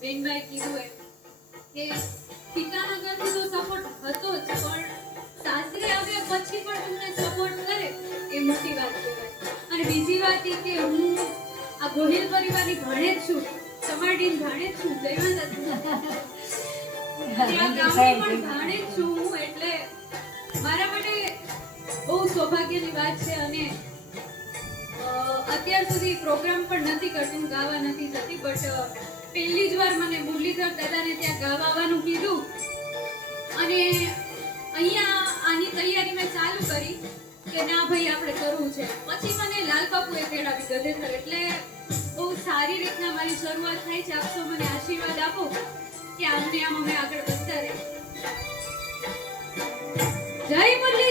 બેનભાઈ કીધું એમ કે પિતાના તરફથી તો સપોર્ટ હતો જ, પણ સાસરે આવ્યા પછી પણ તમને સપોર્ટ કરે એ મોટી વાત કહેવાય. અને બીજી વાત એ કે હું આ ગોહિલ પરિવારની ભાણેજ છું, સમાડીન ભાણેજ છું, જય માતાજી. આ ગામની પણ ભાણેજ છું હું, એટલે મારા માટે બહુ સૌભાગ્યની વાત છે. અને અત્યાર સુધી પ્રોગ્રામ પણ નથી કરતી, હું ગાવા નથી જતી, બટ પહેલી જ વાર મને મુરલીધર દાદાને ત્યાં ગાવા આવવાનું કીધું અને અહીંયા આની તૈયારી મેં ચાલુ કરી કે ના ભાઈ આપણે કરવું છે. પછી મને લાલ બાપુએ તેડાવી ગધેસર, એટલે બહુ સારી રીતના મારી શરૂઆત થાય છે. આપ સૌ મને આશીર્વાદ આપો કે આમને આમ અમે આગળ વધતા રહીએ. જય મુરલી.